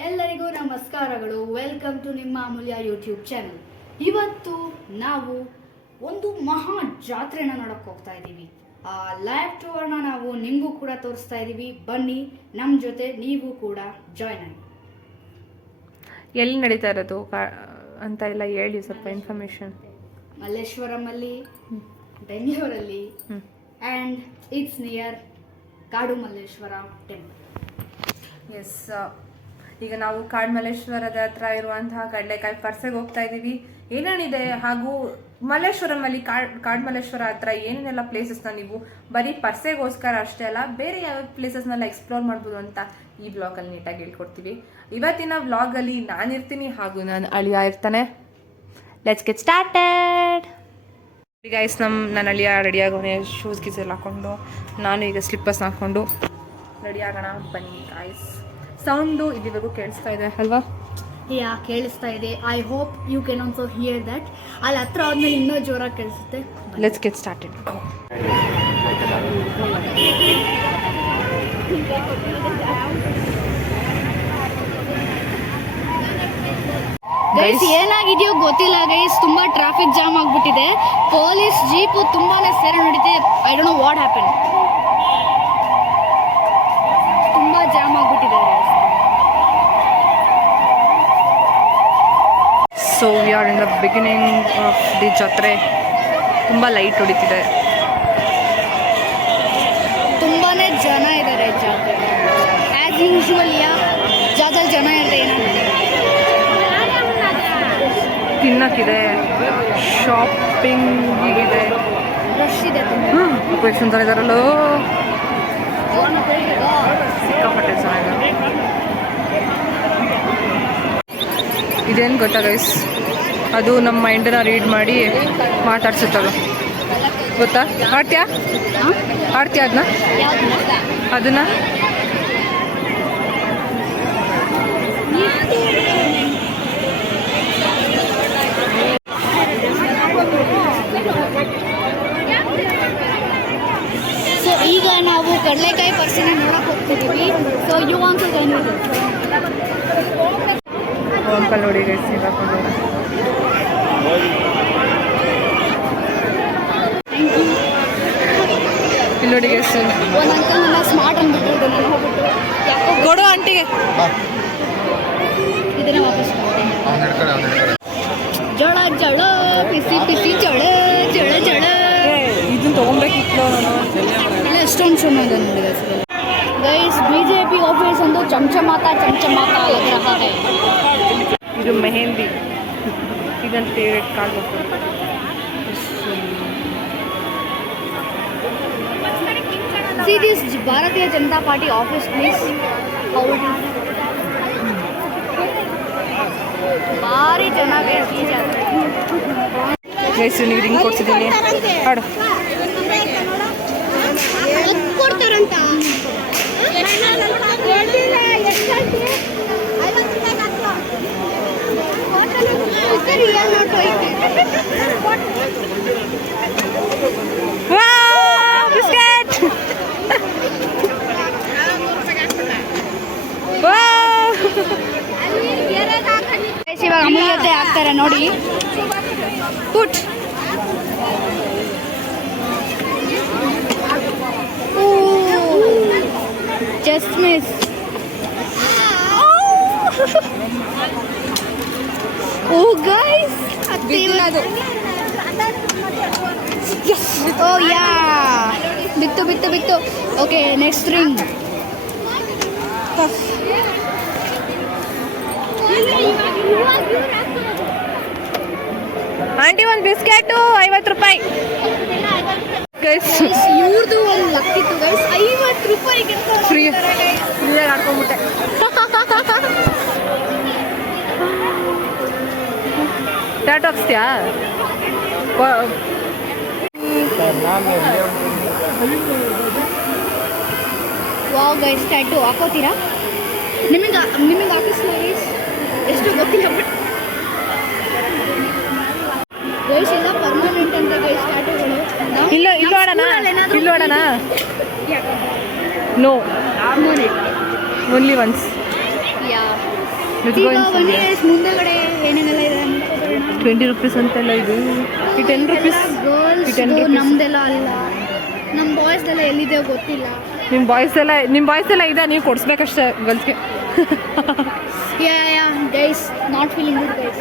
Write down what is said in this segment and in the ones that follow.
ಎಲ್ಲರಿಗೂ ನಮಸ್ಕಾರಗಳು. Welcome to ನಿಮ್ಮ ಅಮೂಲ್ಯ ಯೂಟ್ಯೂಬ್ ಚಾನಲ್. ಇವತ್ತು ನಾವು ಒಂದು ಮಹಾ ಜಾತ್ರೆನ ನೋಡಕ್ಕೆ ಹೋಗ್ತಾ ಇದ್ದೀವಿ. ಆ ಲೈವ್ ಟೂರ್ನ ನಾವು ನಿಮಗೂ ಕೂಡ ತೋರಿಸ್ತಾ ಇದ್ದೀವಿ. ಬನ್ನಿ ನಮ್ಮ ಜೊತೆ, ನೀವು ಕೂಡ ಜಾಯ್ನ್ ಆಗಿ. ಎಲ್ಲಿ ನಡೀತಾ ಇರೋದು ಅಂತ ಎಲ್ಲ ಹೇಳಿ ಸ್ವಲ್ಪ ಇನ್ಫಾರ್ಮೇಶನ್. ಮಲ್ಲೇಶ್ವರಮಲ್ಲಿ, ಬೆಂಗಳೂರಲ್ಲಿ, ಆ್ಯಂಡ್ ಇಟ್ಸ್ ನಿಯರ್ ಕಾಡು ಮಲ್ಲೇಶ್ವರ ಟೆಂಪಲ್. ಎಸ್, ಈಗ ನಾವು ಕಾಡ್ಮಲ್ಲೇಶ್ವರದ ಹತ್ರ ಇರುವಂತಹ ಕಡಲೆಕಾಯಿ ಪರ್ಸೆಗೆ ಹೋಗ್ತಾ ಇದ್ದೀವಿ. ಏನೇನಿದೆ ಹಾಗೂ ಮಲ್ಲೇಶ್ವರಮಲ್ಲಿ ಕಾಡ್ಮಲ್ಲೇಶ್ವರ ಹತ್ರ ಏನೇನೆಲ್ಲ ಪ್ಲೇಸಸ್ನ ನೀವು ಬರೀ ಪರ್ಸೆಗೋಸ್ಕರ ಅಷ್ಟೇ ಅಲ್ಲ, ಬೇರೆ ಯಾವ ಪ್ಲೇಸಸ್ನೆಲ್ಲ ಎಕ್ಸ್ಪ್ಲೋರ್ ಮಾಡ್ಬೋದು ಅಂತ ಈ ವ್ಲಾಗಲ್ಲಿ ನೀಟಾಗಿ ಹೇಳ್ಕೊಡ್ತೀವಿ. ಇವತ್ತಿನ ವ್ಲಾಗಲ್ಲಿ ನಾನಿರ್ತೀನಿ ಹಾಗೂ ನಾನು ಅಳಿಯ ಇರ್ತಾನೆ. Let's get started. ಗೈಸ್, ನನ್ನ ಅಳಿಯ ರೆಡಿ ಆಗೋನೆ, ಶೂಸ್ ಗೀಸ್ ಎಲ್ಲ ಹಾಕೊಂಡು, ನಾನು ಈಗ ಸ್ಲಿಪ್ಪರ್ಸ್ ಹಾಕ್ಕೊಂಡು ರೆಡಿ ಆಗೋಣ. ಬನ್ನಿ ಗೈಸ್. ಸೌಂಡು ಇಲ್ಲಿವರೆಗೂ ಕೇಳಿಸ್ತಾ ಇದೆ ಅಲ್ವಾ? ಯಾ, ಕೇಳಿಸ್ತಾ ಇದೆ. I hope you can also hear that. ಅಲ್ಲಿ ಹತ್ರ ಆದ್ಮೇಲೆ ಇನ್ನೂ ಜೋರಾಗಿ ಕೇಳಿಸುತ್ತೆ. Let's get started. ಗೈಸ್, ಏನಾಗಿದೆಯೋ ಗೊತ್ತಿಲ್ಲ ಗೈಸ್, ತುಂಬಾ ಟ್ರಾಫಿಕ್ ಜಾಮ್ ಆಗ್ಬಿಟ್ಟಿದೆ. ಪೊಲೀಸ್ ಜೀಪು ತುಂಬಾನೇ ಸೇರಿ ನಡೀತಿದೆ. I don't know what happen. ತುಂಬಾ ಜಾಮ್ ಆಗ್ಬಿಟ್ಟಿದೆ. So we are in the beginning of the ಜಾತ್ರೆ. ತುಂಬ ಲೈಟ್ ಹೊಡಿತಿದೆ. ತುಂಬಾನೇ ಜನ ಇದ್ದಾರೆ ಜಾತ್ರೆ. ಆ್ಯಸ್ ಯೂಶುವಲ್ ಜಾತ್ರೆ ಜನ ಇದ್ದಾರೆ. ತಿನ್ನಕ್ಕಿದೆ, ಶಾಪಿಂಗ್ ಇದೆ, ರಶ್ ಇದೆ. ಎಷ್ಟು ಸುಂದರ ಇದಾರಲ್ಲೋ, ಸಿಕ್ಕಾಪಟ್ಟೆ ಜನ ಇದ್ದಾರೆ. ಇದೇನು ಗೊತ್ತಾ ಗೈಸ್, ಅದು ನಮ್ಮ ಮೈಂಡನ್ನ ರೀಡ್ ಮಾಡಿ ಮಾತಾಡ್ಸುತ್ತಲ್ಲ, ಗೊತ್ತಾ? ಆಡ್ತೀಯಾ ಅದನ್ನ ಸೊ ಈಗ ನಾವು ಕಡಲೆಕಾಯಿ ಪರ್ಸಿನ ನೋಡಕ್ ಹೋಗ್ತಿದ್ದೀವಿ. So you want to join with uncle ನೋಡಿ ಗೈಸ್, ಇಲ್ಲಿ ನೋಡಿ ಗೈಸ್, ಒಂದು ಅಂಕಲ್ ನನ್ನ ಸ್ಮಾರ್ಟ್ ಅಂದ್ಬಿಟ್ಟು ನಾನು ಹೋಗ್ಬಿಟ್ಟು ಯಾಕೋ ಕೊಡು ಆಂಟಿಗೆ. ಇದನ್ನ ವಾಪಸ್ ಜಳ ಜಳ ಪಿಸಿ ಪಿಸಿ ಜಳ ಜಳ ಜಳ. ಇದನ್ನ ತಗೊಬೇಕಿತ್ತು ಇಲ್ಲ, ಎಷ್ಟೊಂದು ಚೆನ್ನಾಗಿದೆ ನೋಡಿ ಗೈಸ್. BJP ಆಫೀಸ್ ಒಂದು ಚಮಚಮಾತ ಲಗ್ ರಹಾ ಹೈ. ಇದು ಮೆಹಂದಿ, ಇದನ್ನ ಫೇವ್ರೆಟ್ ಕಾಣಬೇಕು. See this ಭಾರತೀಯ ಜನತಾ ಪಾರ್ಟಿ ಆಫೀಸ್ ಪ್ಲೀಸ್. ಭಾರಿ ಜನ ಗೈಸ್, ನೀವು ರಿಂಗ್ ಕೊಡ್ತಿದ್ದೀನಿ, ಹಾಡು ಕೊಡ್ತಾರಂತ. ಬಿಸ್ಕೆಟ್ ಇವಾಗ ಅಮೂಲ್ಯತೆ ಹಾಕ್ತಾರೆ ನೋಡಿ. ಪುಟ್ ಜಸ್ಟ್ ಮಿಸ್. ಓ ಗೈಸ್, ಓ ಯಾ, ಬಿತ್ತು. Okay, next ring. ಆಂಟಿ, ಒಂದು ಬಿಸ್ಕೆಟು 50 ರೂಪಾಯಿ ಗೈಸ್. ಇವ್ರದ್ದು ಒಂದು ಲಕ್ಕಿತ್ತು ಗೈಸ್, 50 ರೂಪಾಯಿಗೆ ಫ್ರೀಯಾಗಿ ಆಡ್ಕೊಂಡ್ಬಿಟ್ಟೆ. ಟ್ಯಾಟು ಹಾಕ್ಸ್ತೀಯಾ? ವಾವ್ ಗೈಸ್, ಟ್ಯಾಟು ಹಾಕೋತೀರಾ? ನಿಮಗೆ ಹಾಕಿಸ್ಲಾ ಗೈಸ್? ಎಷ್ಟು ಗೊತ್ತಿಲ್ಲ, ಬಟ್ ಗೈಸ್ ಎಲ್ಲ ಪರ್ಮನೆಂಟ್ ಅಂತ ಗೈಸ್ ಟ್ಯಾಟುಗಳು. ಇಲ್ಲೋ ಆಡೋಣ. No, only once. Yeah. Let's ಈಗ go inside. ಬನ್ನಿ guys, ಮುಂದೆಗಡೆ ಏನೇನೆಲ್ಲ ಇದೆ ಅಂತ ನೋಡೋಣ. 20 rupees ಅಂತೆಲ್ಲ ಇದು ಈ 10 rupees ಗರ್ಲ್ಸ್ ಈ 10 rupees. ನಮ್ದೆಲ್ಲ ಅಲ್ಲ, ನಮ್ಮ ಬಾಯ್ಸ್ದೆಲ್ಲ ಎಲ್ಲಿದೆ ಗೊತ್ತಿಲ್ಲ. ನಿಮ್ಮ ಬಾಯ್ಸ್ ಎಲ್ಲ ಇದೆ, ನೀವು ಕೊಡಿಸ್ಬೇಕಷ್ಟೇ ಗರ್ಲ್ಸ್ಗೆ. Yeah guys, not feeling good guys.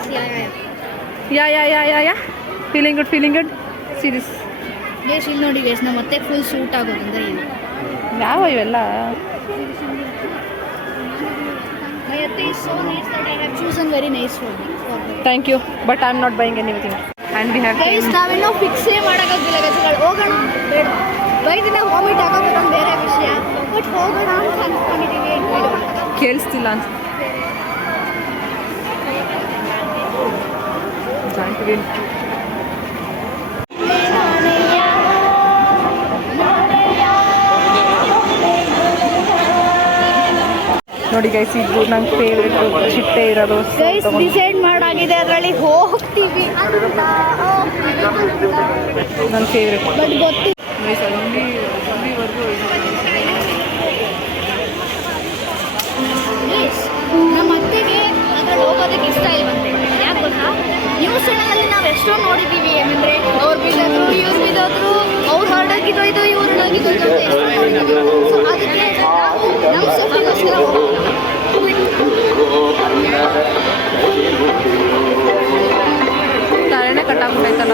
Yeah feeling good see this. Guys ಇಲ್ಲಿ ನೋಡಿ ಗೈಸ್, ನಮ್ಮ ಮತ್ತೆ ಫುಲ್ ಸೂಟ್ ಆಗೋದಂದ್ರೆ ಇದು. ಯಾವ ಇವೆಲ್ಲ My atte is so nice that I have chosen very nice for me. Thank you, but I am not buying anything and we have guys ನಾವಿನ್ನೂ ಫಿಕ್ಸೇ ಮಾಡೋಕ್ಕಾಗಿಲ್ಲ ಗೈಸ್ಗಳು. ಹೋಗೋಣ ಬೇಡ, ಬೈದಿನ ವಾಮಿಟ್ ಆಗೋದು ಬೇರೆ ವಿಷಯ, ಬಟ್ ಹೋಗೋಣ ಅಂತ ಅಂದ್ಕೊಂಡಿದ್ದೀವಿ. ಕೇಳಿಸ್ತಿಲ್ಲ ಅನ್ಸುತ್ತೆ. ಜಾಯಿಂಟ್ ವೀಲ್ ನೋಡಿ ಗೈಸ್, ಇದು ನಂಗೆ ಫೇವ್ರೆಟ್ ಚಿಟ್ಟೆ ಇರೋದು. ಗೈಸ್ ಡಿಸೈಡ್ ಮಾಡಾಗಿದೆ, ಅದರಲ್ಲಿ ಹೋಗ್ತೀವಿ ಅಂತ ನನ್ನ ಫೇವ್ರೆಟ್ ಬಟ್ ಗೊತ್ತಿಲ್ಲ. ಗೈಸ್ ಅಲ್ಲಿವರೆಗೂ ಗೈಸ್ ನಮ್ಮ ಅತ್ತೆಗೆ ಅದ್ರಲ್ಲಿ ಹೋಗೋದಕ್ಕೆ ಇಷ್ಟ ಇಲ್ವಂತೆ. ಯಾಕೆ ಗೊತ್ತಾ, ನ್ಯೂಸ್ ಚಾನಲಲ್ಲಿ ನಾವು ಎಷ್ಟೋ ನೋಡಿದ್ದೀವಿ. ಏನಂದರೆ ಅವ್ರು ಬಿದ್ದೋದ್ರು, ಇವ್ರು ಬಿದ್ದೋದ್ರು, ಅವ್ರು ಹೊರಡೋಗಿದ್ದೋಯ್ತು, ಇವ್ರು ಹೊರಡೋಗಿದ್ದೋಯ್ತು ಅಂತ ಎಷ್ಟೋ ನೋಡಿದ್ದೀವಿ. ಸೊ ಅದಕ್ಕೆ ನಾವು ನಮ್ಮ ಸೇಫ್ಟಿಗೋಸ್ಕರ ತಲೆನೇ ಕಟ್ಟಾಗ್ಬಿಟ್ಟೈತಲ್ಲ.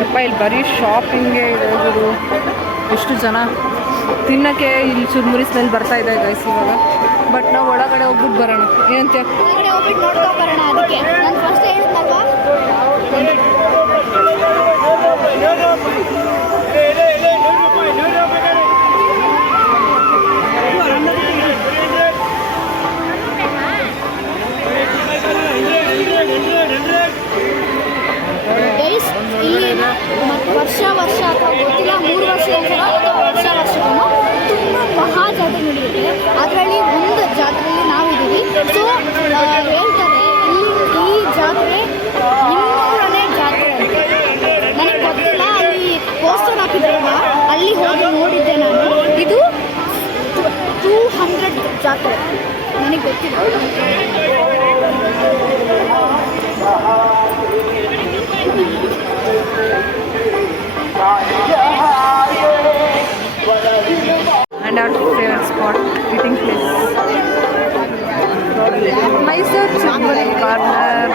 ಯಪ್ಪ ಇಲ್ಲಿ ಬರೀ ಶಾಪಿಂಗೇ ಇದೆ ಗುರು. ಎಷ್ಟು ಜನ ತಿನ್ನೋಕ್ಕೆ ಇಲ್ಲಿ ಚುರುಮುರಿ ಸ್ಮೆಲ್ ಬರ್ತಾ ಇದೆ ಗೈಸ್ ಇವಾಗ. ಬಟ್ ನಾವು ಒಳಗಡೆ ಹೋಗ್ಬಿಟ್ಟು ಬರೋಣ. ಏನಂತ ಹೊರಗಡೆ ಹೋಗ್ಬಿಟ್ಟು ನೋಡ್ಕೊಂಬರೋಣ. ಅದಕ್ಕೆ ನಾನು ಫಸ್ಟ್ ಹೇಳಿದ್ನಲ್ವಾ, ಗೈಸ್ ಇಲ್ಲಿ ವರ್ಷ ಅಥವಾ ಗೊತ್ತಿಲ್ಲ 3 ವರ್ಷಕ್ಕೊಂದ್ಸಲ ಅಥವಾ ವರ್ಷಕ್ಕೂ ತುಂಬ ಮಹಾ ಜಾತ್ರೆ ನಡೆಯುತ್ತೆ. ಅದರಲ್ಲಿ ಒಂದು ಜಾತ್ರೆಯಲ್ಲಿ ನಾವಿದ್ದೀವಿ. ಸೊ ಹೇಳ್ತಾರೆ ಈ ಜಾತ್ರೆ 200ನೇ ಜಾತ್ರೆ ಅಂತ. ನನಗೆ ಗೊತ್ತಿಲ್ಲ, ಅಲ್ಲಿ ಪೋಸ್ಟರ್ ಹಾಕಿದ್ರಲ್ಲ, ಅಲ್ಲಿ ಹೋಗಿ ನೋಡಿದ್ದೆ ನಾನು. ಇದು 200 ಜಾತ್ರೆ, ನನಗೆ ಗೊತ್ತಿಲ್ಲ. and our favorite spot, eating place, Mysore Churmuri Corner.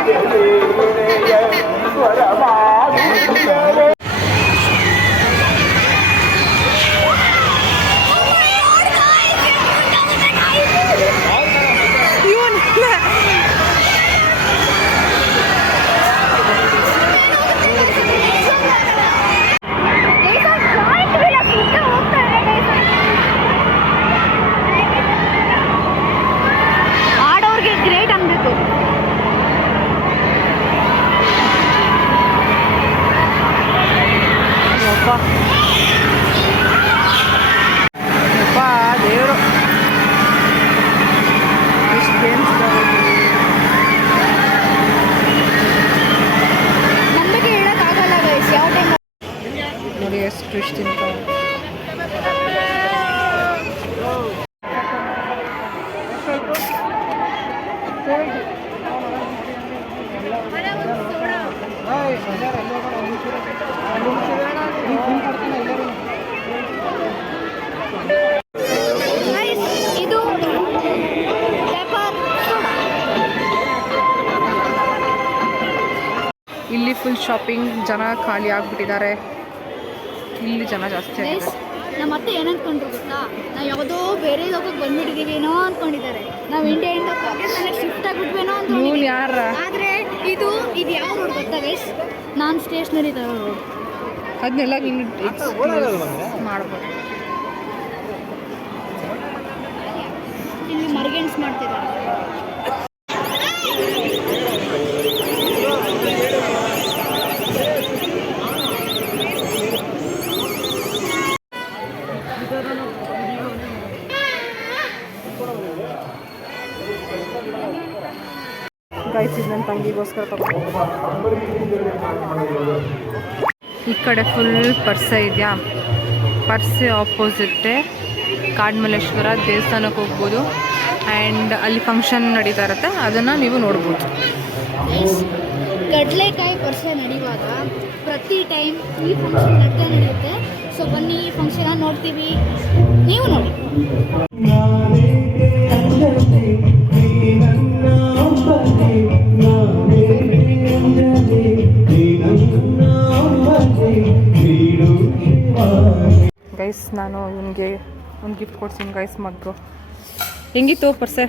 ಆಡೋರ್ಗೆ ಗ್ರೇಟ್ ಅನ್ಬೇಕು. ಯಪ್ಪ ದೇವರು ಎಷ್ಟು ಗೇಮ್ಸ್ ನಮಗೆ ಹೇಳೋಕ್ಕಾಗಲ್ಲ ಗೈಸ್ ಯಾವ ಟೈಮ್. ನೋಡಿ ಎಷ್ಟು ಇಷ್ಟ ತಿಂತ. ಇದು ಪೆಪ್ಪರ್ ಸೋಡಾ. ಇಲ್ಲಿ ಫುಲ್ ಶಾಪಿಂಗ್, ಜನ ಖಾಲಿ ಆಗ್ಬಿಟ್ಟಿದ್ದಾರೆ. ಇಲ್ಲಿ ಜನ ಜಾಸ್ತಿ ಆಗಿದೆ. ಗೈಸ್ ನಮ್ಮ ಅತ್ತೆ ಏನಂದ್ಕೊಂಡ್ರು ಗೊತ್ತಾ, ನಾವು ಯಾವುದೋ ಬೇರೆ ಲೋಕಕ್ಕೆ ಬಂದ್ಬಿಟ್ಟಿದ್ದೀವೇನೋ ಅಂದ್ಕೊಂಡಿದ್ದಾರೆ. ನಾವು ಇಂಡಿಯಾದಿಂದ ಪಾಕಿಸ್ತಾನಕ್ಕೆ ಶಿಫ್ಟ್ ಆಗಿಬಿಟ್ವೇನೋ ಇವ್ನು ಅಂತ. ಯಾರ ಆದರೆ ಇದು ಯಾವ ರೋಡ್ ಗೊತ್ತಾ ಗೈಸ್, ನಾನ್ ಸ್ಟೇಷನರಿ ತರೋ ರೋಡ್. ಅದನ್ನೆಲ್ಲ ಹಿಂಗೆ ಮಾಡ್ಬೋದು. ಇಲ್ಲಿ ಮರ್ಗೆನ್ಸ್ ಮಾಡ್ತಿದ್ದಾರೆ. ಗೈಸ್ ಇದು ನನ್ನ ತಂಗಿಗೋಸ್ಕರ ತಗೊಂಡು. ಈ ಕಡೆ ಫುಲ್ ಪರ್ಸೆ ಇದೆಯಾ, ಪರ್ಸೆ ಆಪೋಸಿಟ್ಟೆ ಕಾಡ್ಮಲ್ಲೇಶ್ವರ ದೇವಸ್ಥಾನಕ್ಕೆ ಹೋಗ್ಬೋದು. ಆ್ಯಂಡ್ ಅಲ್ಲಿ ಫಂಕ್ಷನ್ ನಡೀತಾ ಇರುತ್ತೆ, ಅದನ್ನು ನೀವು ನೋಡ್ಬೋದು. ಕಡಲೆಕಾಯಿ ಪರ್ಸೆ ನಡೆಯುವಾಗ ಪ್ರತಿ ಟೈಮ್ ಈ ಫಂಕ್ಷನ್ ನಡೆಯುತ್ತೆ. ಸೊ ಬನ್ನಿ ಈ ಫಂಕ್ಷನ್ ನೋಡ್ತೀವಿ, ನೀವು ನೋಡಿ. ಗೈಸ್ ನಾನು ಇವನಿಗೆ ಒಂದು ಗಿಫ್ಟ್ ಕೊಡ್ತೀನಿ ಗೈಸ್. ಮಗ್ಗು ಹೆಂಗಿತ್ತು ಪರ್ಸೆ?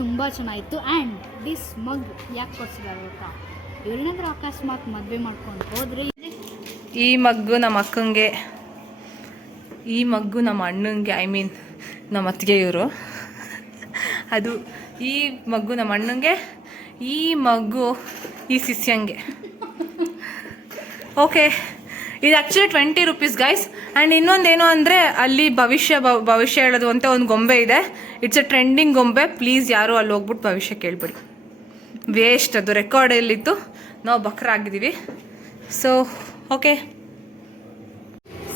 ತುಂಬ ಚೆನ್ನಾಗಿತ್ತು. ಆ್ಯಂಡ್ ದಿಸ್ ಮಗ್ ಯಾಕೆ ಕೊಡ್ಸಿದ್ದಾರೆ ಗೊತ್ತಾ, ಇವರೇನಾದ್ರೂ ಅಕಸ್ಮಾತ್ ಮದುವೆ ಮಾಡ್ಕೊಂಡು ಹೋದರೆ ಈ ಮಗ್ಗು ನಮ್ಮ ಅಕ್ಕಂಗೆ, ಈ ಮಗ್ಗು ನಮ್ಮ ಅಣ್ಣಂಗೆ, ಐ ಮೀನ್ ನಮ್ಮ ಅತ್ತಿಗೆ ಇವರು. ಅದು ಈ ಮಗ್ಗು ನಮ್ಮ ಅಣ್ಣಂಗೆ, ಈ ಮಗ್ಗು ಈ ಶಿಷ್ಯಂಗೆ. ಓಕೆ, ಇದು ಆ್ಯಕ್ಚುಲಿ 20 ರೂಪೀಸ್ ಗೈಸ್. ಆ್ಯಂಡ್ ಇನ್ನೊಂದೇನು ಅಂದರೆ ಅಲ್ಲಿ ಭವಿಷ್ಯ ಹೇಳೋದು ಅಂತ ಒಂದು ಗೊಂಬೆ ಇದೆ. ಇಟ್ಸ್ ಎ ಟ್ರೆಂಡಿಂಗ್ ಗೊಂಬೆ. ಪ್ಲೀಸ್ ಯಾರು ಅಲ್ಲಿ ಹೋಗ್ಬಿಟ್ಟು ಭವಿಷ್ಯ ಕೇಳ್ಬೇಡಿ, ವೇಸ್ಟ್. ಅದು ರೆಕಾರ್ಡಲ್ಲಿತ್ತು, ನಾವು ಬಕ್ರಾಗಿದ್ದೀವಿ. ಸೊ ಓಕೆ,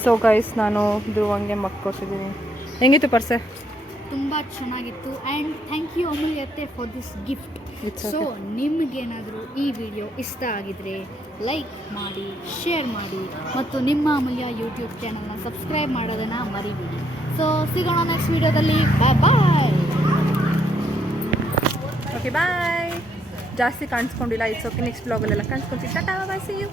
ಸೊ ಗೈಸ್ ನಾನು ಧ್ರುವಂಗೆ ಮಗ್ ಕೊಡ್ತಿದ್ದೀನಿ. ಹೆಂಗಿತ್ತು ಪರ್ಸೆ? ತುಂಬ ಚೆನ್ನಾಗಿತ್ತು. ಆ್ಯಂಡ್ ಥ್ಯಾಂಕ್ ಯು ಅಮೂಲ್ಯತೆ ಫಾರ್ ದಿಸ್ ಗಿಫ್ಟ್. ಸೊ ನಿಮಗೇನಾದರೂ ಈ ವಿಡಿಯೋ ಇಷ್ಟ ಆಗಿದರೆ ಲೈಕ್ ಮಾಡಿ, ಶೇರ್ ಮಾಡಿ ಮತ್ತು ನಿಮ್ಮ ಅಮೂಲ್ಯ ಯೂಟ್ಯೂಬ್ ಚಾನಲ್ನ ಸಬ್ಸ್ಕ್ರೈಬ್ ಮಾಡೋದನ್ನು ಮರಿಬೇಡಿ. ಸೊ ಸಿಗೋಣ ನೆಕ್ಸ್ಟ್ ವಿಡಿಯೋದಲ್ಲಿ. ಬಾಯ್. Okay bye. ಜಾಸ್ತಿ ಕಾಣಿಸ್ಕೊಂಡಿಲ್ಲ, ಇಟ್ಸ್ ಓಕೆ. ನೆಕ್ಸ್ಟ್ ಬ್ಲಾಗಲ್ಲೆಲ್ಲ ಕಾಣಿಸ್ಕೊಳ್ತೀನಿ. ಟಾಟಾ, ಬಾಯ್, ಸಿ ಯು.